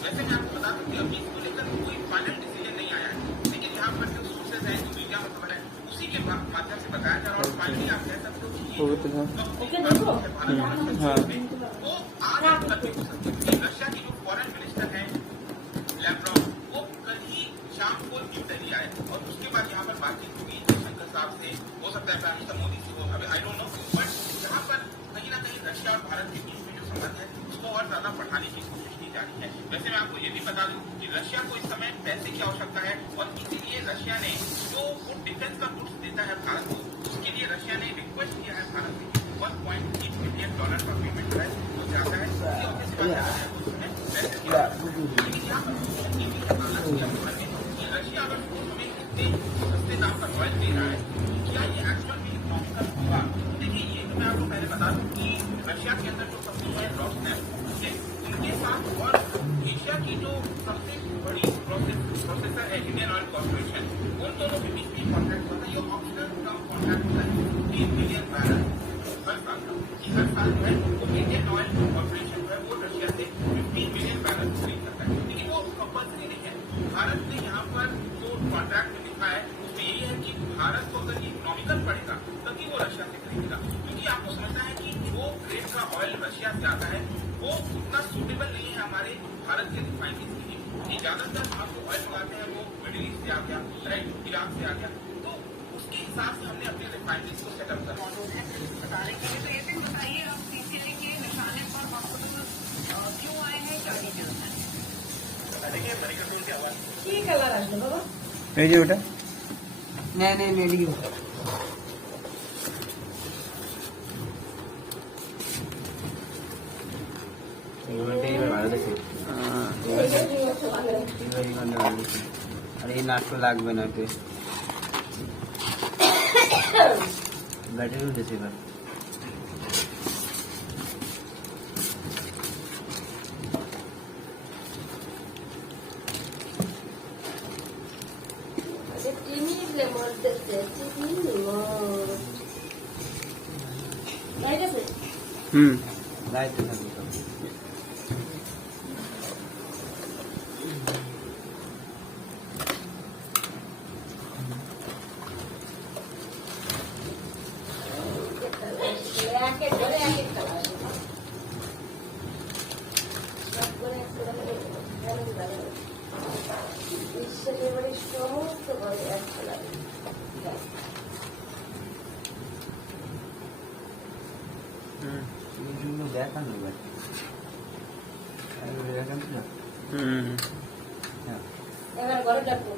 वैसे मैं आपको बता दूं कि अभी इसको लेकर कोई फाइनल डिसीजन नहीं आया है, लेकिन यहाँ पर जो सोर्सेज है, जो मीडिया में खबर है, उसी के माध्यम से बताया जा रहा है। और फाइनली आप कह सकते हो कि वो आज कल भी हो सकती है। रशिया की जो फॉरेन मिनिस्टर है लैवरोव, वो कल ही शाम को न्यू दिल्ली आए और उसके बाद यहाँ पर बातचीत होगी जयशंकर साहब से, हो सकता है मोदी से हो, अभी आई डोंट नो, बट यहाँ पर कहीं ना कहीं रशिया और भारत के बीच में जो संबंध है उसको और ज्यादा बढ़ाने की कोशिश की जा रही है। वैसे मैं आपको ये भी बता दूं कि रशिया को इस समय पैसे की आवश्यकता है और इसीलिए रशिया ने जो वो डिफेंस का गुड्स देता है भारत को, उसके लिए रशिया ने रिक्वेस्ट किया है भारत से $1.8 बिलियन का पेमेंट है वो जाता है। रशिया अगर हमें इतने सस्ते दाम पर ऑयल दे रहा है, क्या ये एक्चुअल में इकोनॉमिकल होगा? देखिए, ये तो मैं आपको पहले बता दूं कि रशिया के अंदर जो कंपनी है रॉसनेफ्ट, उनके साथ और एशिया की जो सबसे बड़ी प्रोसेसर है इंडियन ऑयल कॉर्पोरेशन, उन दोनों के बीच में कॉन्ट्रैक्ट होता है। ये ऑप्शनल कम कॉन्ट्रैक्ट होता है 3 मिलियन बैरल हर साल का। हर साल जो है वो इंडियन ऑयल कॉर्पोरेशन जो है वो रशिया से 15 मिलियन बैरल खरीद सकता है, लेकिन वो कंपल्सरी नहीं है। भारत ने यहाँ पर जो कॉन्ट्रैक्ट में लिखा है उसमें यही है कि भारत को अगर इकोनॉमिकल पड़ेगा तभी वो रशिया से खरीदेगा, क्योंकि आपको समझना है कि जो ग्रेड का ऑयल रशिया से आता है वो उतना सूटेबल नहीं है हमारे भारत के रिफाइनरीज के लिए। ज्यादातर हम जो ऑयल मंगाते हैं वो मिडिल ईस्ट से आ गया, राइट, इराक से आ गया, तो उसके हिसाब से हमने अपने रिफाइनरीज को सेटअप करा। बताने के लिए तो ये भी बताइए, अब सीसीएल के निशाने पर मकबूल क्यों आए हैं, क्या डिटेल्स है? देखिए मेडिकल की आवाज ठीक है राज बाबा भेजिए बेटा। नहीं ले लियो। अरे नाक লাগবে না কে ব্যাটারি উঠেছে এবার। লাইতে থাকবে সব। দেখান এবার ঘরে ডাকবো।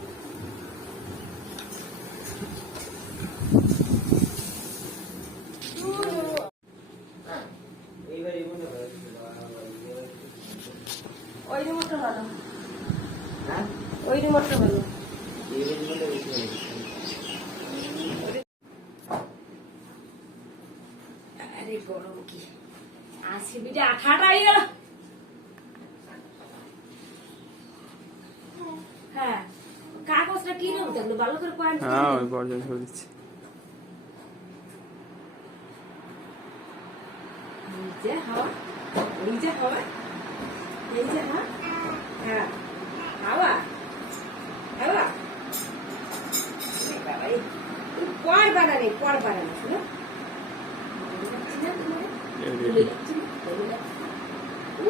ওই রিমোটটা ভালো, হ্যাঁ ওই রিমোটটা ভালো। আরে গরম কি আজকে বিটা আঠাটা হয়ে গেল। হ্যাঁ কাগজটা কি নেব থাকলো ভালো করে পয়েন্ট। হ্যাঁ ওই বর্জন করে দিচ্ছি। এই যে হাওয়া, এই যে হাওয়া, এই যে হাওয়া, হ্যাঁ হাওয়া হাওয়া পর বানানে শুনো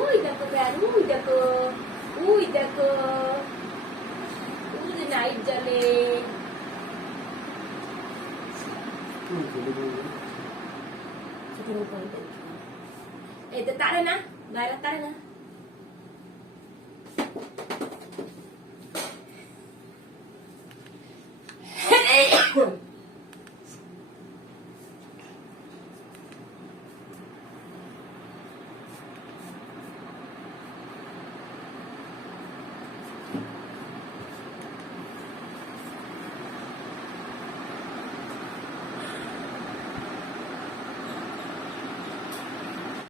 উই দেখো প্যার, উই দেখো নাইট জ্বলে। এই তো তারে না বাইরে তারে না।